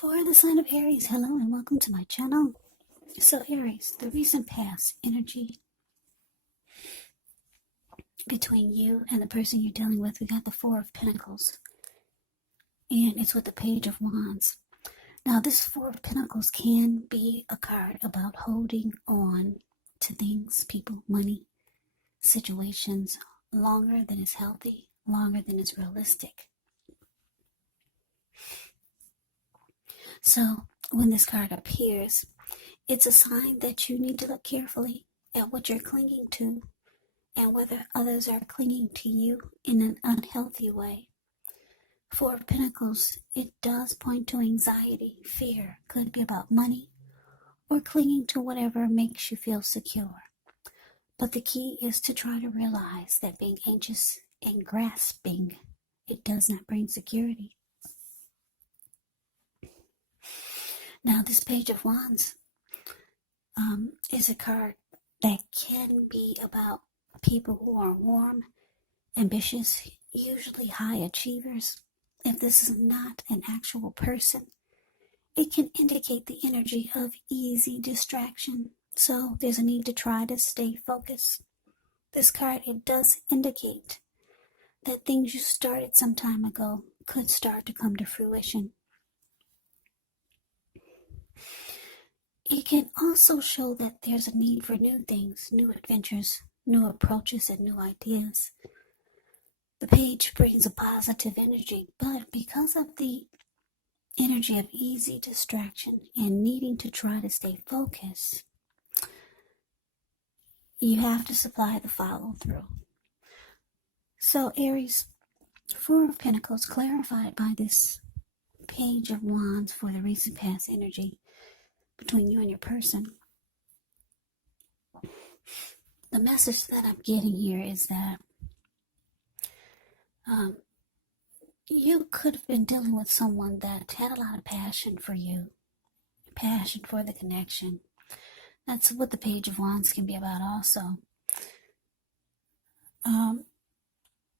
For the sign of Aries, hello and welcome to my channel. So Aries, the recent past energy between you and the person you're dealing with, we got the Four of Pentacles. And it's with the Page of Wands. Now this Four of Pentacles can be a card about holding on to things, people, money, situations longer than is healthy, longer than is realistic. So when this card appears, it's a sign that you need to look carefully at what you're clinging to and whether others are clinging to you in an unhealthy way. Four of Pentacles, it does point to anxiety, fear, could be about money or clinging to whatever makes you feel secure. But the key is to try to realize that being anxious and grasping, it does not bring security. Now this Page of Wands is a card that can be about people who are warm, ambitious, usually high achievers. If this is not an actual person, it can indicate the energy of easy distraction. So there's a need to try to stay focused. This card, it does indicate that things you started some time ago could start to come to fruition. It can also show that there's a need for new things, new adventures, new approaches, and new ideas. The page brings a positive energy, but because of the energy of easy distraction and needing to try to stay focused, you have to supply the follow through. So Aries, Four of Pentacles clarified by this Page of Wands for the recent past energy between you and your person. The message that I'm getting here is that you could have been dealing with someone that had a lot of passion for you, passion for the connection. That's what the Page of Wands can be about also.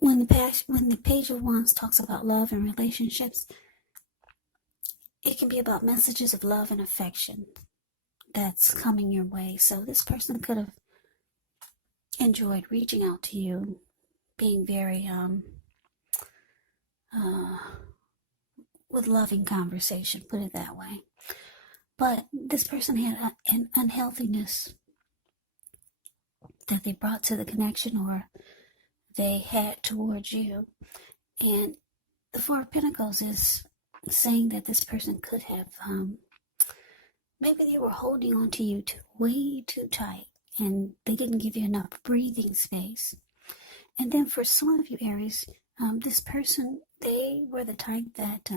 When the Page of Wands talks about love and relationships, it can be about messages of love and affection that's coming your way. So this person could have enjoyed reaching out to you, being very with loving conversation, put it that way. But this person had an unhealthiness that they brought to the connection or they had towards you. And the Four of Pentacles is saying that this person could have, maybe they were holding on to you way too tight and they didn't give you enough breathing space. And then for some of you Aries, this person, they were the type that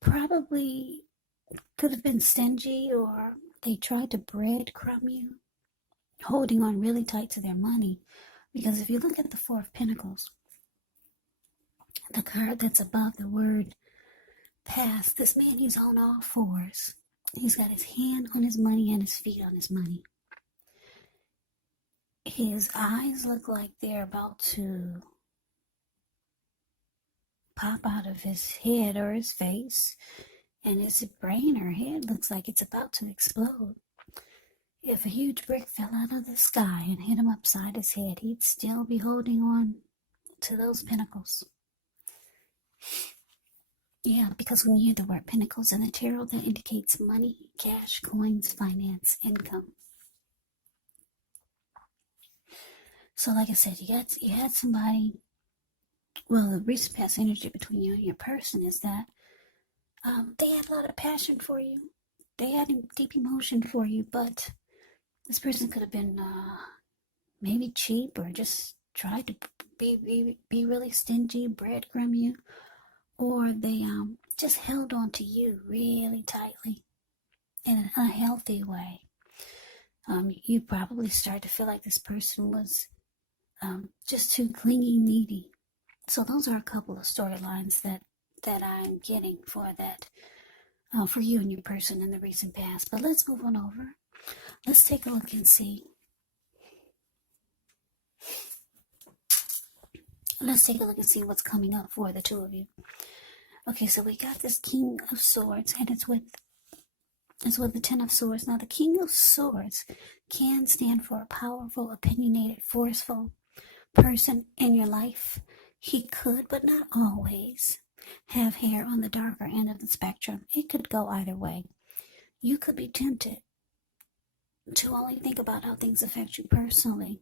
probably could have been stingy, or they tried to breadcrumb you, holding on really tight to their money. Because if you look at the Four of Pentacles, the card that's above the word past, this man, he's on all fours. He's got his hand on his money and his feet on his money. His eyes look like they're about to pop out of his head or his face, and his brain or head looks like it's about to explode. If a huge brick fell out of the sky and hit him upside his head, he'd still be holding on to those pentacles. Yeah, because when you hear the word pentacles in the tarot, that indicates money, cash, coins, finance, income. So like I said, you had somebody, well, the recent past energy between you and your person is that they had a lot of passion for you. They had deep emotion for you, but this person could have been maybe cheap or just tried to be really stingy, breadcrumb you, or they just held on to you really tightly in an unhealthy way. You probably start to feel like this person was just too clingy, needy. So those are a couple of storylines that I'm getting for that, for you and your person in the recent past. But let's move on over. Let's take a look and see. Let's take a look and see what's coming up for the two of you. Okay, so we got this King of Swords, and it's with the Ten of Swords. Now, the King of Swords can stand for a powerful, opinionated, forceful person in your life. He could, but not always, have hair on the darker end of the spectrum. It could go either way. You could be tempted to only think about how things affect you personally,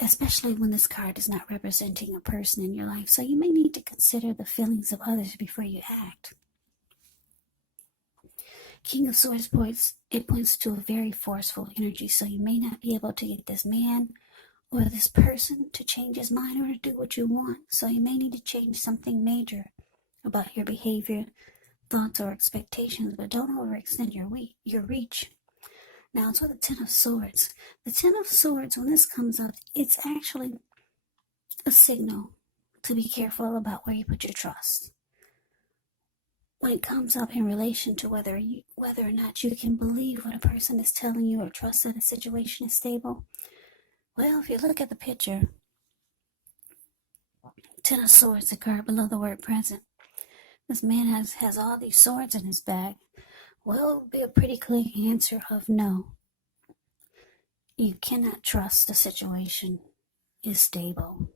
especially when this card is not representing a person in your life. So you may need to consider the feelings of others before you act. King of Swords points to a very forceful energy, so you may not be able to get this man or this person to change his mind or to do what you want. So you may need to change something major about your behavior, thoughts, or expectations, but don't overextend your reach. Now, it's with the Ten of Swords. The Ten of Swords, when this comes up, it's actually a signal to be careful about where you put your trust. When it comes up in relation to whether or not you can believe what a person is telling you or trust that a situation is stable, well, if you look at the picture, Ten of Swords, the card below the word present, this man has all these swords in his bag. Well, it would be a pretty clear answer of no. You cannot trust the situation is stable.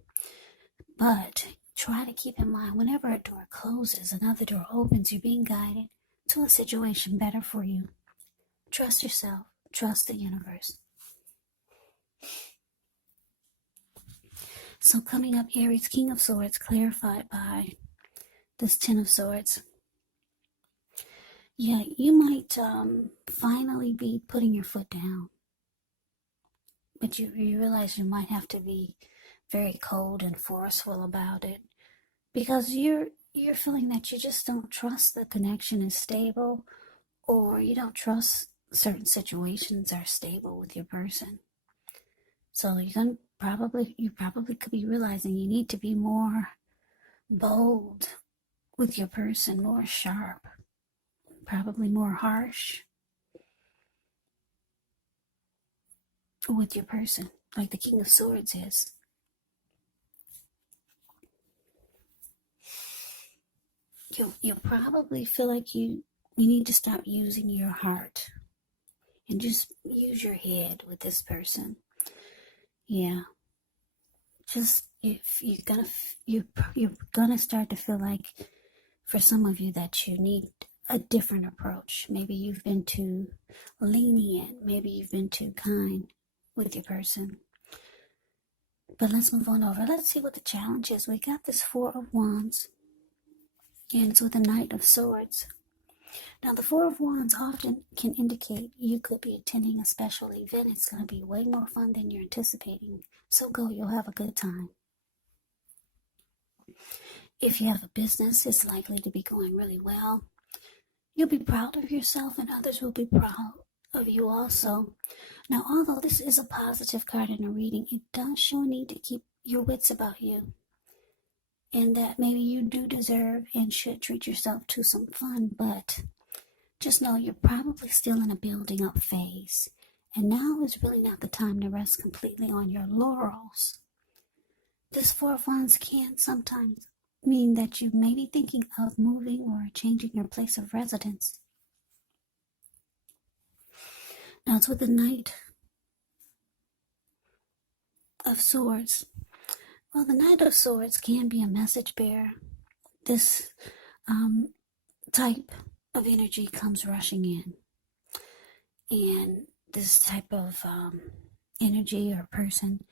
But try to keep in mind, whenever a door closes, another door opens, you're being guided to a situation better for you. Trust yourself. Trust the universe. So coming up, Aries, King of Swords, clarified by this Ten of Swords. Yeah, you might finally be putting your foot down. But you realize you might have to be very cold and forceful about it. Because you're feeling that you just don't trust the connection is stable, or you don't trust certain situations are stable with your person. So you probably could be realizing you need to be more bold with your person, more sharp, probably more harsh with your person, like the King of Swords is. You'll probably feel like you need to stop using your heart and just use your head with this person. Yeah. Just if you're gonna start to feel like, for some of you, that you need a different approach. Maybe you've been too lenient. Maybe you've been too kind with your person. But let's move on over. Let's see what the challenge is. We got this Four of Wands, and it's with the Knight of Swords. Now, the Four of Wands often can indicate you could be attending a special event. It's going to be way more fun than you're anticipating. So go, you'll have a good time. If you have a business, it's likely to be going really well. You'll be proud of yourself, and others will be proud of you also. Now, although this is a positive card in a reading, it does show a need to keep your wits about you, and that maybe you do deserve and should treat yourself to some fun, but just know you're probably still in a building up phase, and now is really not the time to rest completely on your laurels. This Four of Wands can sometimes mean that you may be thinking of moving or changing your place of residence. Now, it's with the Knight of Swords. Well, the Knight of Swords can be a message bearer. This type of energy comes rushing in, and this type of energy or person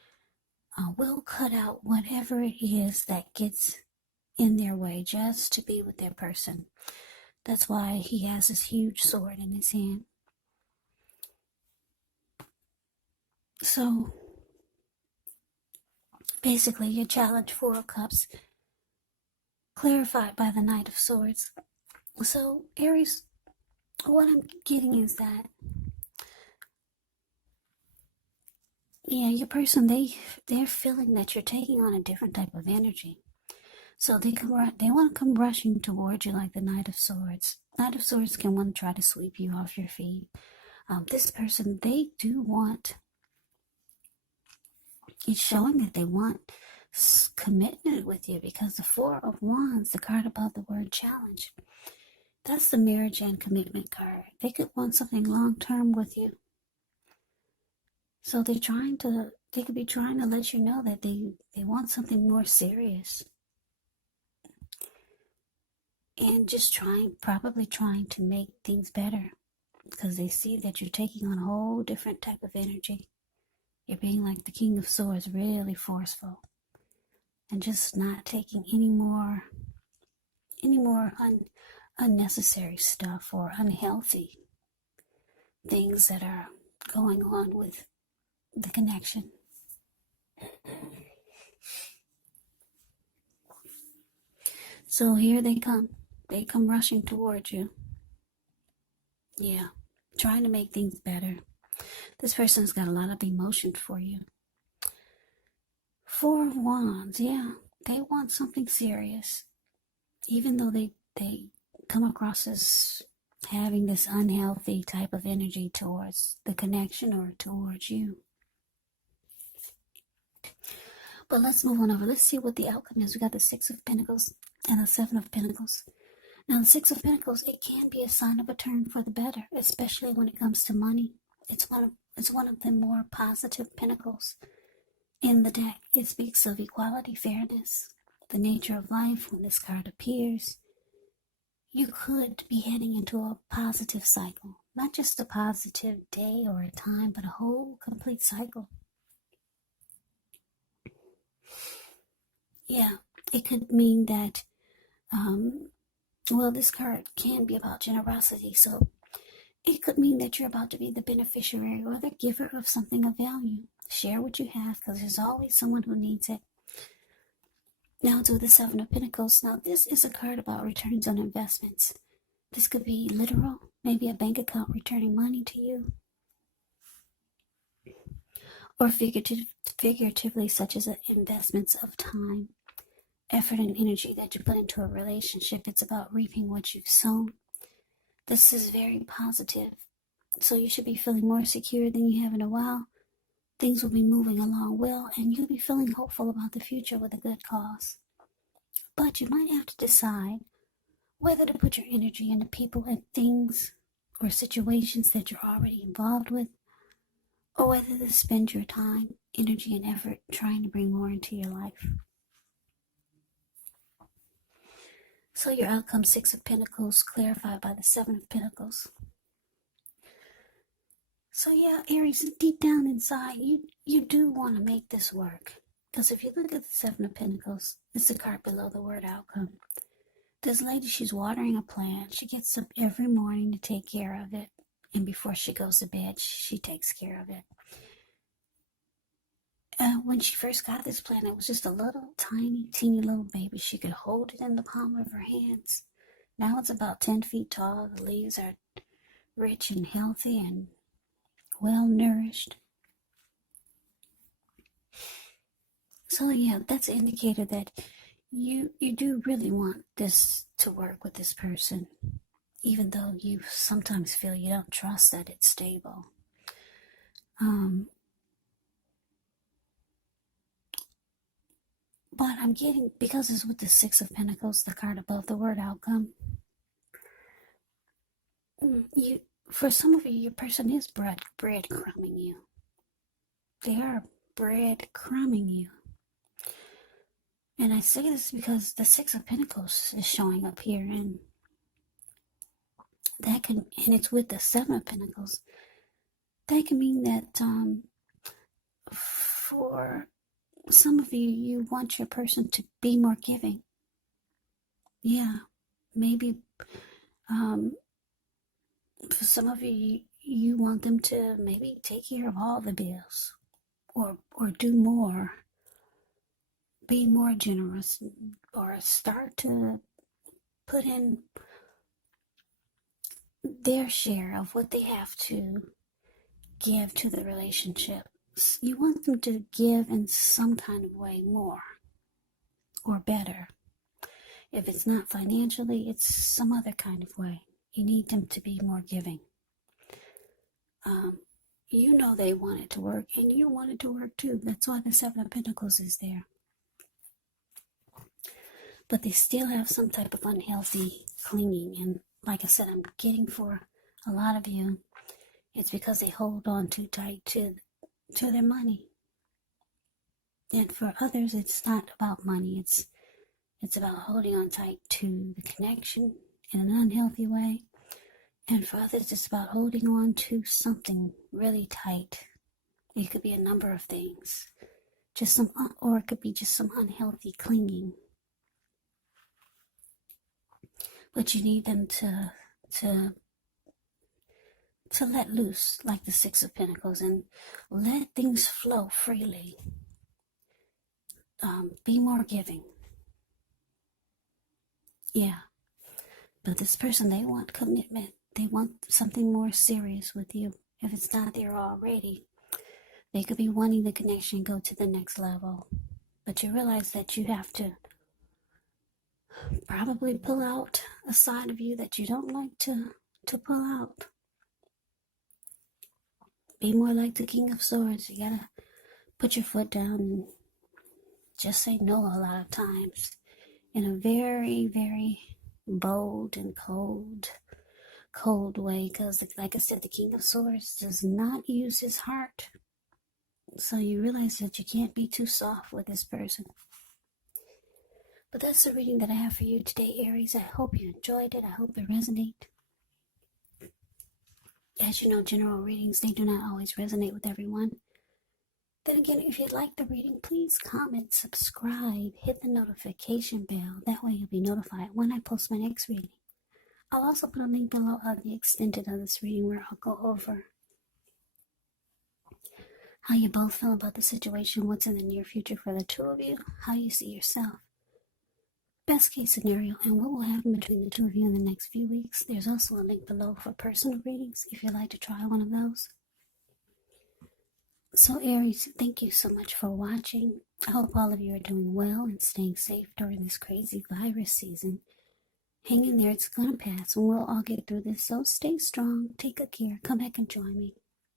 will cut out whatever it is that gets in their way just to be with their person. That's why he has this huge sword in his hand. So basically, your challenge, Four of Cups, clarified by the Knight of Swords. So Aries, what I'm getting is that, yeah, your person, they're feeling that you're taking on a different type of energy. So they want to come rushing towards you like the Knight of Swords. Knight of Swords can want to try to sweep you off your feet. This person, they do want, it's showing that they want commitment with you, because the Four of Wands, the card above the word challenge, that's the marriage and commitment card. They could want something long-term with you. So they could be trying to let you know that they want something more serious. And just probably trying to make things better, because they see that you're taking on a whole different type of energy. You're being like the King of Swords, really forceful, and just not taking any more unnecessary stuff or unhealthy things that are going on with the connection. So here they come. They come rushing towards you. Yeah, trying to make things better. This person's got a lot of emotion for you. Four of Wands, yeah, they want something serious. Even though they come across as having this unhealthy type of energy towards the connection or towards you. But let's move on over. Let's see what the outcome is. We got the Six of Pentacles and the Seven of Pentacles. Now, the Six of Pentacles, it can be a sign of a turn for the better, especially when it comes to money. It's one of the more positive pentacles in the deck. It speaks of equality, fairness, the nature of life. When this card appears, you could be heading into a positive cycle. Not just a positive day or a time, but a whole complete cycle. Yeah, it could mean that, this card can be about generosity, so it could mean that you're about to be the beneficiary or the giver of something of value. Share what you have, because there's always someone who needs it. Now to the Seven of Pentacles. Now this is a card about returns on investments. This could be literal, maybe a bank account returning money to you. Or figuratively, such as investments of time, effort, and energy that you put into a relationship. It's about reaping what you've sown. This is very positive. So you should be feeling more secure than you have in a while. Things will be moving along well, and you'll be feeling hopeful about the future with a good cause. But you might have to decide whether to put your energy into people and things or situations that you're already involved with, or whether to spend your time, energy, and effort trying to bring more into your life. So your outcome, Six of Pentacles, clarified by the Seven of Pentacles. So yeah, Aries, deep down inside, you do want to make this work. Because if you look at the Seven of Pentacles, it's the card below the word outcome. This lady, she's watering a plant. She gets up every morning to take care of it. And before she goes to bed, she takes care of it. When she first got this plant, it was just a little teeny little baby. She could hold it in the palm of her hands. Now it's about 10 feet tall. The leaves are rich and healthy and well nourished. So yeah, that's an indicator that you do really want this to work with this person, even though you sometimes feel you don't trust that it's stable. But I'm getting, because it's with the Six of Pentacles, the card above the word outcome, for some of you, your person is breadcrumbing you. They are breadcrumbing you. And I say this because the Six of Pentacles is showing up here, and it's with the Seven of Pentacles. That can mean that for some of you, you want your person to be more giving. Yeah, maybe for some of you, you want them to maybe take care of all the bills, or do more, be more generous, or start to put in their share of what they have to give to the relationship. You want them to give in some kind of way more or better. If it's not financially, it's some other kind of way. You need them to be more giving. You know they want it to work, and you want it to work too. That's why the Seven of Pentacles is there. but they still have some type of unhealthy clinging. And like I said, I'm getting for a lot of you, it's because they hold on too tight to their money. And for others, it's not about money. It's about holding on tight to the connection in an unhealthy way. And for others, it's about holding on to something really tight. It could be a number of things, or it could be just some unhealthy clinging. But you need them to let loose, like the Six of Pentacles, and let things flow freely. Be more giving. Yeah. But this person, they want commitment. They want something more serious with you. If it's not there already, they could be wanting the connection go to the next level. But you realize that you have to probably pull out a side of you that you don't like to pull out. Be more like the King of Swords. You gotta put your foot down and just say no a lot of times in a very, very bold and cold way, because like I said, the King of Swords does not use his heart. So you realize that you can't be too soft with this person. But that's the reading that I have for you today, Aries. I hope you enjoyed it. I hope it resonated. As you know, general readings, they do not always resonate with everyone. Then again, if you'd like the reading, please comment, subscribe, hit the notification bell. That way you'll be notified when I post my next reading. I'll also put a link below of the extended of this reading where I'll go over how you both feel about the situation, what's in the near future for the two of you, how you see yourself, best case scenario, and what will happen between the two of you in the next few weeks. There's also a link below for personal readings if you'd like to try one of those. So Aries, thank you so much for watching. I hope all of you are doing well and staying safe during this crazy virus season. Hang in there, it's gonna pass and we'll all get through this. So stay strong, take good care, come back and join me.